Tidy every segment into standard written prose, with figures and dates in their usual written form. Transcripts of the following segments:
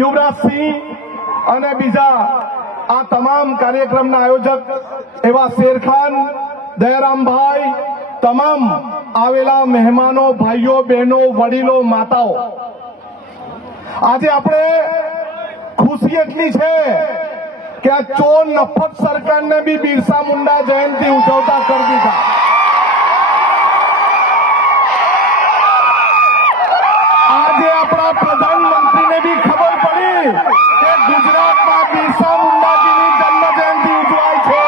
યુવરાજસિંહ અને બીજા આ તમામ કાર્યક્રમના આયોજક એવા શેરખાન, દયારામભાઈ, તમામ આવેલા મહેમાનો, ભાઈઓ, બહેનો, વડીલો, માતાઓ, આજે આપણે ખુશી એટલી છે કે આ ચોર નફત સરકારને બી બિરસા મુંડા જયંતિ ઉજવતા કરી દીધા. આજે આપણા પ્રધાનમંત્રીને બી ખબર પડી કે ગુજરાતમાં બિરસા મુંડાજીની જન્મ જયંતિ ઉજવાય છે.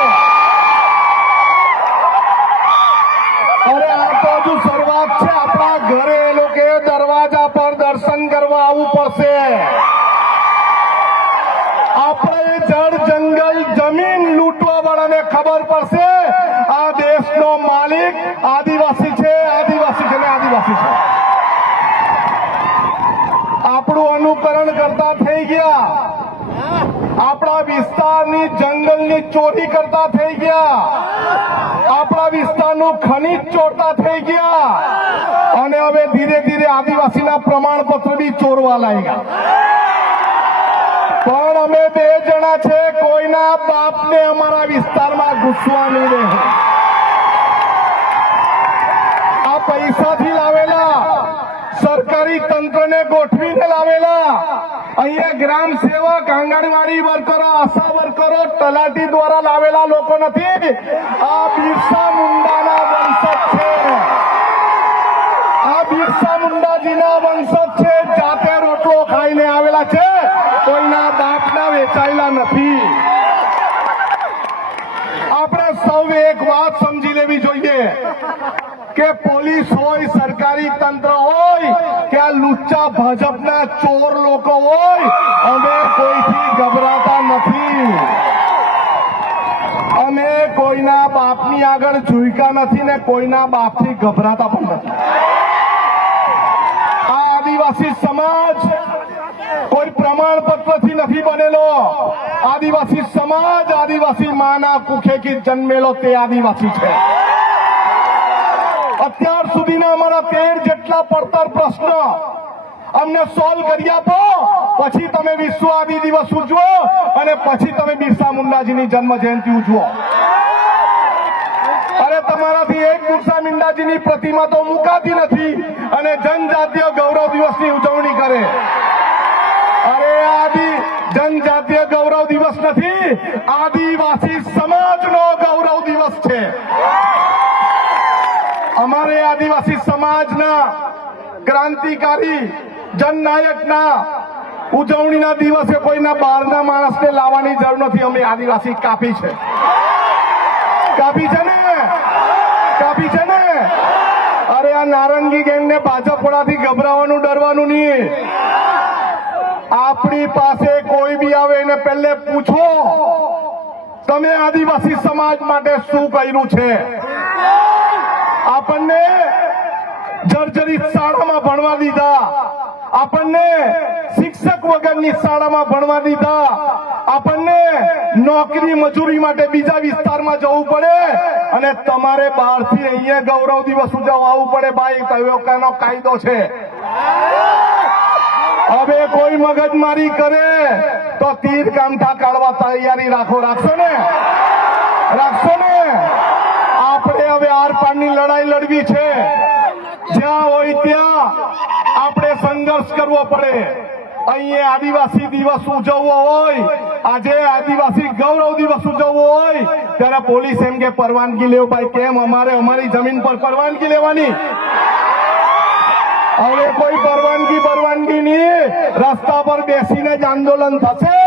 અરે આ તો હજુ શરૂઆત છે. આપણા ઘરે એ લોકો દરવાજા પર દર્શન કરવા આવવું પડશે. આપણે જળ, જંગલ, જમીન લૂંટવા વાળાને ખબર પડશે આ દેશનો માલિક આદિવાસી છે, આદિવાસી છે ને આદિવાસી છે. આપણું અનુકરણ કરતા થઈ ગયા, આપણા વિસ્તારની જંગલની ચોરી કરતા થઈ ગયા, આપણા વિસ્તારનું ખનીજ ચોરતા થઈ ગયા અને હવે ધીરે ધીરે આદિવાસીના પ્રમાણપત્ર બી ચોરવા લાગ્યા. પણ અમે બે જણા છે, કોઈના બાપને અમારા વિસ્તારમાં ઘૂસવા નહીં દે. આ પૈસાથી લાવેલા, સરકારી તંત્રને ગોઠવીને લાવેલા, અહીંયા ગ્રામ સેવક, આંગણવાડી વર્કરો, આશા વર્કરો, તલાટી દ્વારા લાવેલા લોકો નથી. આ બિરસા મુંડાના વંશજ છે. આ બિરસા મુંડાજીના વંશજ છે. જાતે રોટલો ખાઈને આવેલા છે, કોઈના બાપના વેચાયેલા નથી. આપણે સૌ એક વાત સમજી લેવી જોઈએ કે પોલીસ હોય, સરકારી તંત્ર હોય કે આ લુચ્ચા ભાજપના ચોર લોકો હોય, અમે કોઈથી ગભરાતા નથી. અમે કોઈના બાપની આગળ ઝૂક્યા નથી ને કોઈના બાપથી ગભરાતા પણ નથી. આ આદિવાસી સમાજ કોઈ પ્રમાણપત્રથી નથી બનેલો. આદિવાસી સમાજ આદિવાસી માના કુખેથી જન્મેલો તે આદિવાસી છે. અત્યાર સુધીના અમારા 13 જેટલા પડતર પ્રશ્નો અમને સોલ્વ કરી આપો, પછી તમે વિશ્વ આદિ દિવસ ઉજવો અને પછી તમે બિરસા મુંડાજીની જન્મ જયંતિ ઉજવો. અરે તમારાથી એક બિરસા મુંડાજીની પ્રતિમા તો મુકાતી નથી અને જનજાતીય ગૌરવ દિવસની ઉજવણી કરે. અરે જનજાતીય ગૌરવ દિવસ નથી, આદિવાસી સમાજનો ગૌરવ દિવસ છે. અમારે આદિવાસી સમાજના ક્રાંતિકારી જનનાયકના ઉજવણીના દિવસે કોઈના બહારના માણસને લાવવાની જરૂર નથી. અમે આદિવાસી કાપી છે, કાપી છે ને, કાપી છે ને. અરે આ નારંગી ગેંગને ભાજપ વાળાથી ગભરાવાનું, ડરવાનું નહીં. આપણી પાસે કોઈ બી આવે એને પહેલે પૂછો તમે આદિવાસી સમાજ માટે શું કર્યું છે. આપણને જર્જરિત શાળામાં ભણવા દીધા, આપણને શિક્ષક વગરની શાળામાં ભણવા દીધા, આપણને નોકરી મજૂરી માટે બીજા વિસ્તારમાં જવું પડે અને તમારે બહારથી અહીંયા ગૌરવ દિવસ ઉજવવા આવવું પડે. ભાઈ કયો કાયદો છે? હવે કોઈ મગજમારી કરે તો તીર કામઠા કાઢવા તૈયારી રાખો. રાખશો ને? રાખશો ને? આપણે હવે આર પારની લડાઈ લડવી છે. જ્યાં હોય ત્યાં આપણે સંઘર્ષ કરવો પડે. અહીંયા આદિવાસી દિવસ ઉજવવો હોય, આજે આદિવાસી ગૌરવ દિવસ ઉજવવો હોય ત્યારે પોલીસ એમ કે પરવાનગી લેવો. ભાઈ કેમ? અમારે અમારી જમીન પર પરવાનગી લેવાની? હવે કોઈ પરવાનગી નહીં. રસ્તા પર બેસીને જ આંદોલન થશે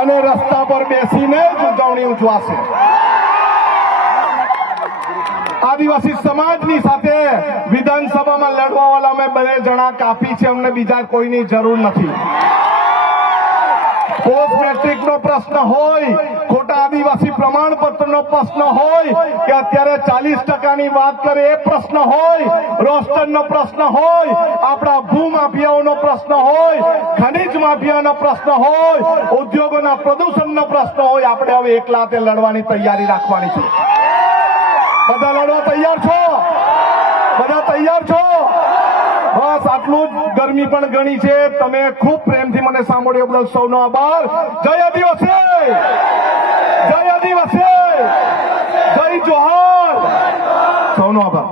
અને રસ્તા પર બેસીને જ ઉજવણી ઉજવાશે. આદિવાસી સમાજની સાથે વિધાનસભામાં લડવા વાળા અમે બે જણા કાપી છે. અમને બીજા કોઈની જરૂર નથી. પોસ્ટ મેટ્રિક નો પ્રશ્ન હોય, ખોટા આદિવાસી પ્રમાણપત્રનો પ્રશ્ન હોય કે અત્યારે 40% વાત કરે એ પ્રશ્ન હોય, રોસ્ટરનો પ્રશ્ન હોય, આપણા ભૂમાફિયાઓનો પ્રશ્ન હોય, ખનીજ માફિયાનો પ્રશ્ન હોય, ઉદ્યોગોના પ્રદૂષણનો પ્રશ્ન હોય, આપણે હવે એકલા હાથે લડવાની તૈયારી રાખવાની છે. બધા લડવા તૈયાર છો? બધા તૈયાર છો? બસ આટલું જ ગરમી પણ ઘણી છે. તમે ખૂબ પ્રેમથી મને સાંભળ્યો બદલ સૌનો આભાર. જય આદિવાસી, જય આદિવાસી, જય જોહાર. સૌનો આભાર.